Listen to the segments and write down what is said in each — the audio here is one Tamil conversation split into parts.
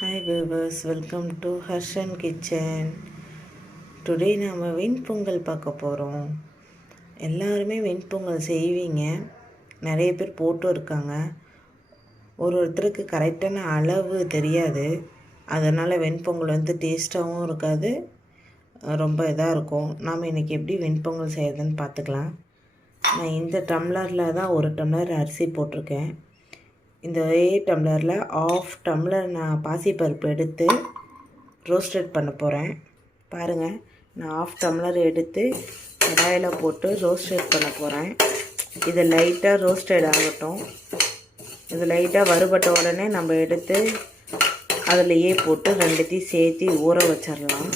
Hi viewers, welcome to Harshan Kitchen. Today நாம் வெண்பொங்கல் பார்க்க போகிறோம். எல்லாருமே வெண்பொங்கல் செய்வீங்க, நிறைய பேர் போட்டும் இருக்காங்க. ஒருத்தருக்கு கரெக்டான அளவு தெரியாது, அதனால் வெண்பொங்கல் டேஸ்ட்டாகவும் இருக்காது, ரொம்ப இதாக இருக்கும். நாம் இன்றைக்கி எப்படி வெண்பொங்கல் செய்யறதுன்னு பார்த்துக்கலாம். நான் இந்த டம்ளரில் தான் 1 டம்ளர் அரிசி போட்டிருக்கேன். இந்த டம்ளரில் 1/2 டம்ளர் நான் பாசிப்பருப்பு எடுத்து ரோஸ்டட் பண்ண போகிறேன். பாருங்கள், நான் 1/2 டம்ளர் எடுத்து கடாயில் போட்டு ரோஸ்டட் பண்ண போகிறேன். இது லைட்டாக ரோஸ்டட் ஆகட்டும். இது லைட்டாக வறுபட்ட உடனே நம்ம எடுத்து அதிலையே போட்டு ரெண்டுத்தையும் சேர்த்து ஊற வச்சிடலாம்.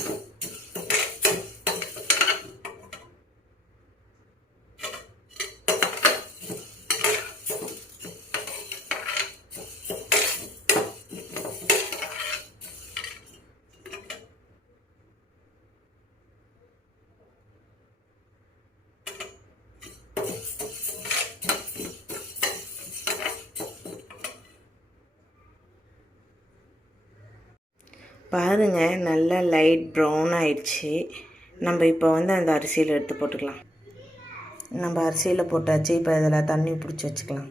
பாருங்கள், நல்லா லைட் ப்ரௌன் ஆயிடுச்சு. நம்ம இப்போ அந்த அரிசியில் எடுத்து போட்டுக்கலாம். நம்ம அரிசியில் போட்டாச்சு. இப்போ இதில் தண்ணி பிடிச்சி வச்சுக்கலாம்.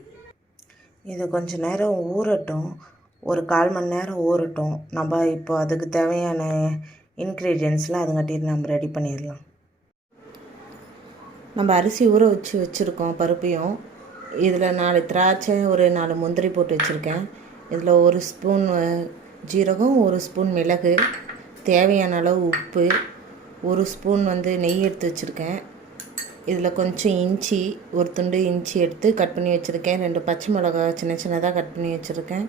இது கொஞ்சம் நேரம் ஊறட்டும், ஒரு 1/4 மணி நேரம் ஊறட்டும். நம்ம இப்போ அதுக்கு தேவையான இன்க்ரீடியன்ஸ்லாம் அதுங்காட்டி நம்ம ரெடி பண்ணிடலாம். நம்ம அரிசி ஊற வச்சுருக்கோம் பருப்பையும். இதில் 4 திராட்சை, ஒரு 4 முந்திரி போட்டு வச்சுருக்கேன். இதில் 1 ஸ்பூன் ஜீரகம், 1 ஸ்பூன் மிளகு, தேவையான அளவு உப்பு, 1 ஸ்பூன் நெய் எடுத்து வச்சுருக்கேன். இதில் கொஞ்சம் இஞ்சி, ஒரு துண்டு இஞ்சி எடுத்து கட் பண்ணி வச்சுருக்கேன். 2 பச்சை மிளகாய் சின்ன சின்னதாக கட் பண்ணி வச்சுருக்கேன்.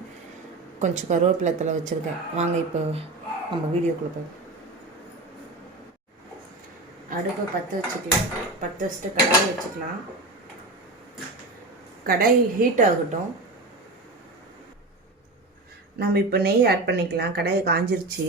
கொஞ்சம் கருவேப்பிலை தழை வச்சுருக்கேன். வாங்க இப்போ நம்ம வீடியோக்குள்ளே போய் அடுப்பை பற்ற வச்சுக்கலாம். பற்ற வச்சுட்டு கடாய் வச்சுக்கலாம். கடாய் ஹீட் ஆகட்டும். நம்ம இப்போ நெய் ஆட் பண்ணிக்கலாம். கடாயை காஞ்சிருச்சு.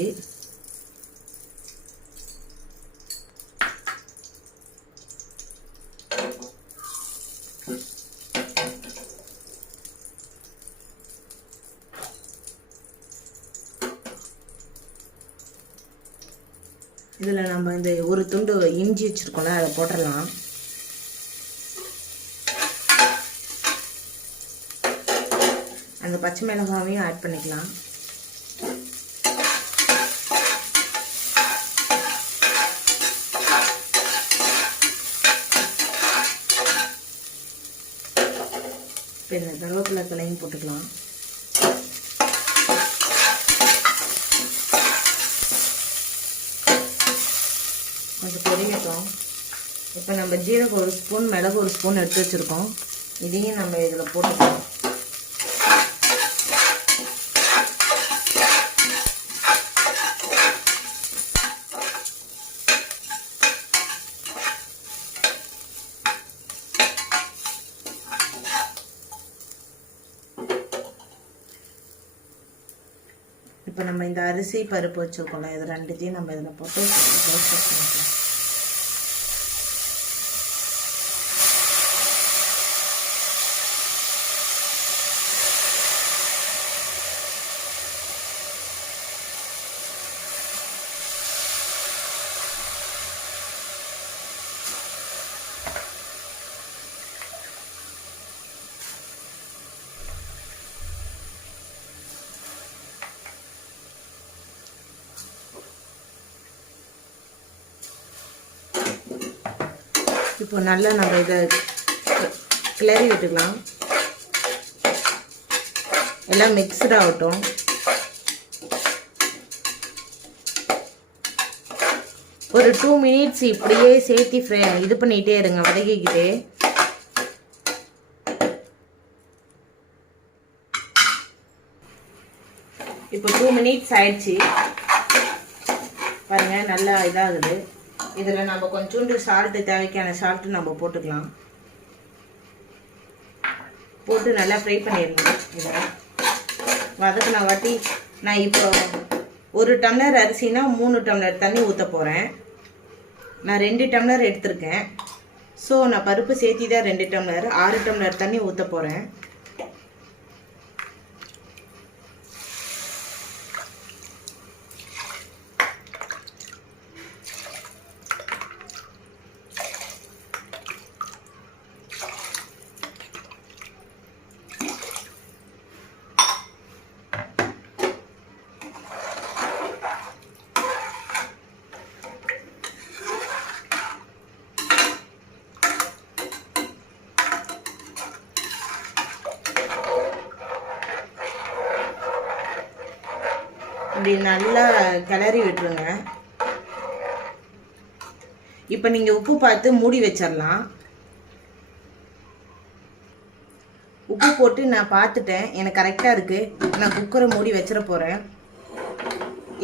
இதில் நம்ம இந்த ஒரு துண்டு இஞ்சி வச்சுருக்கோம்ல, அதை போட்டுடலாம். அந்த பச்சை மிளகாவையும் ஆட் பண்ணிக்கலாம். இப்போ இந்த கருவேப்பிலை தலையும் போட்டுக்கலாம். கொஞ்சம் பொரியட்டும். இப்போ நம்ம ஜீரகம் 1 ஸ்பூன், மிளகு 1 ஸ்பூன் எடுத்து வச்சுருக்கோம். இதையும் நம்ம இதில் போட்டுக்கலாம். இப்போ நம்ம இந்த அரிசி பருப்பு வச்சுருக்கோம்ல, இது ரெண்டுத்தையும் நம்ம இதில் போட்டு ரோஸ்ட் பண்ணிக்கலாம். இப்போ நல்லா நம்ம இதை கிளறி விட்டுக்கலாம். எல்லாம் மிக்ஸ்ட் ஆகட்டும். ஒரு 2 மினிட்ஸ் இப்படியே சேர்த்து இது பண்ணிகிட்டே இருங்க, வதக்கிக்கிட்டே. இப்போ 2 மினிட்ஸ் ஆயிடுச்சு. பாருங்கள், நல்லா இதாகுது. இதில் நம்ம கொஞ்சோண்டு சால்ட்டு, தேவைக்கான சால்ட்டு நம்ம போட்டுக்கலாம். போட்டு நல்லா ஃப்ரை பண்ணிடணும். இதை வதக்கின வாட்டி நான் இப்போ 1 டம்ளர் அரிசினா 3 டம்ளர் தண்ணி ஊற்ற போகிறேன். நான் 2 டம்ளர் எடுத்திருக்கேன். ஸோ நான் பருப்பு சேர்த்தி தான் 2 டம்ளர், 6 டம்ளர் தண்ணி ஊற்ற போகிறேன். அப்படி நல்லா கிளறி விட்டுருங்க. இப்போ நீங்கள் உப்பு பார்த்து மூடி வச்சிடலாம். உப்பு போட்டு நான் பார்த்துட்டேன், எனக்கு கரெக்டாக இருக்குது. நான் குக்கரை மூடி வச்சிட போகிறேன்.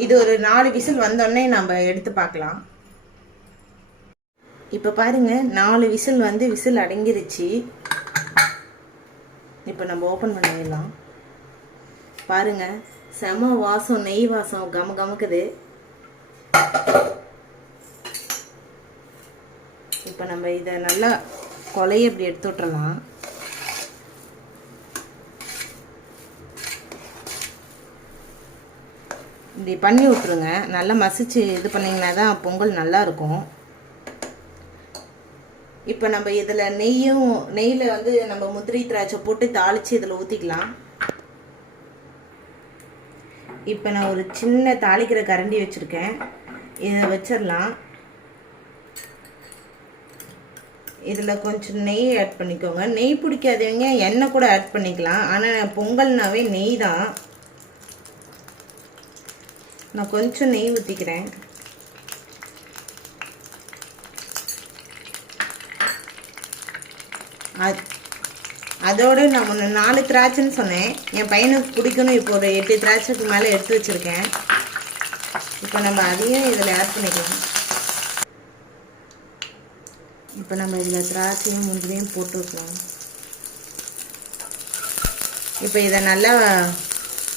இது ஒரு 4 விசில் வந்தோடனே நம்ம எடுத்து பார்க்கலாம். இப்போ பாருங்கள், 4 விசில் வந்து விசில் அடங்கிருச்சு. இப்போ நம்ம ஓப்பன் பண்ணிடலாம். பாருங்கள், செம வாசம், நெய் வாசம் கம கமக்குது. இப்போ நம்ம இதை நல்லா கொலையை இப்படி எடுத்து விட்டுறலாம். இப்படி பண்ணி விட்ருங்க. நல்லா மசிச்சு இது பண்ணிங்கன்னா தான் பொங்கல் நல்லா இருக்கும். இப்போ நம்ம இதில் நெய்யில் வந்து நம்ம முந்திரி திராட்சை போட்டு தாளித்து இதில் ஊற்றிக்கலாம். இப்போ நான் ஒரு சின்ன தாளிக்கிற கரண்டி வச்சுருக்கேன், இதை வச்சிடலாம். இதில் கொஞ்சம் நெய் ஆட் பண்ணிக்கோங்க. நெய் பிடிக்காதவங்க எண்ணெய் கூட ஆட் பண்ணிக்கலாம். ஆனால் பொங்கல்னாவே நெய் தான். நான் கொஞ்சம் நெய் ஊற்றிக்கிறேன். அதோடு நான் 4 திராட்சைன்னு சொன்னேன். என் பையனுக்கு பிடிக்கணும். இப்போ ஒரு 8 திராட்சைக்கு மேலே எடுத்து வச்சுருக்கேன். இப்போ நம்ம அதையும் இதில் ஆட் பண்ணிக்கலாம். இப்போ நம்ம இதில் திராட்சையும் முந்திரியும் போட்டு வைக்கலாம். இப்போ இதை நல்லா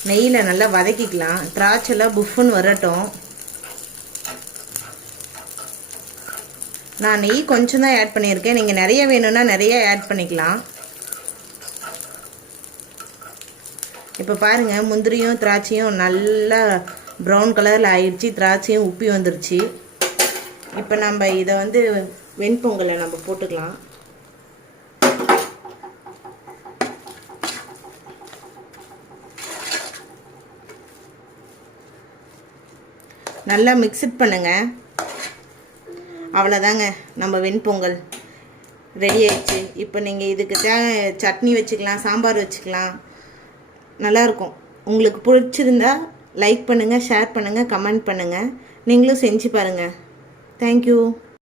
நெய்யில் நல்லா வதக்கிக்கலாம். திராட்சைலாம் புஃப்னு வரட்டும். நான் நெய் கொஞ்சம் தான் ஆட் பண்ணியிருக்கேன். நீங்கள் நிறைய வேணும்னா நிறைய ஆட் பண்ணிக்கலாம். இப்போ பாருங்கள், முந்திரியும் திராட்சையும் நல்லா ப்ரௌன் கலரில் ஆயிடுச்சு. திராட்சையும் உப்பி வந்துருச்சு. இப்போ நம்ம இதை வந்து வெண்பொங்கலை நம்ம போட்டுக்கலாம். நல்லா மிக்ஸ் பண்ணுங்கள். அவ்வளோதாங்க, நம்ம வெண்பொங்கல் ரெடி ஆயிடுச்சு. இப்போ நீங்கள் இதுக்கு சட்னி வச்சுக்கலாம், சாம்பார் வச்சுக்கலாம், நல்லாயிருக்கும். உங்களுக்கு பிடிச்சிருந்தா லைக் பண்ணுங்கள், ஷேர் பண்ணுங்கள், கமெண்ட் பண்ணுங்கள். நீங்களும் செஞ்சு பாருங்கள். தேங்க்யூ.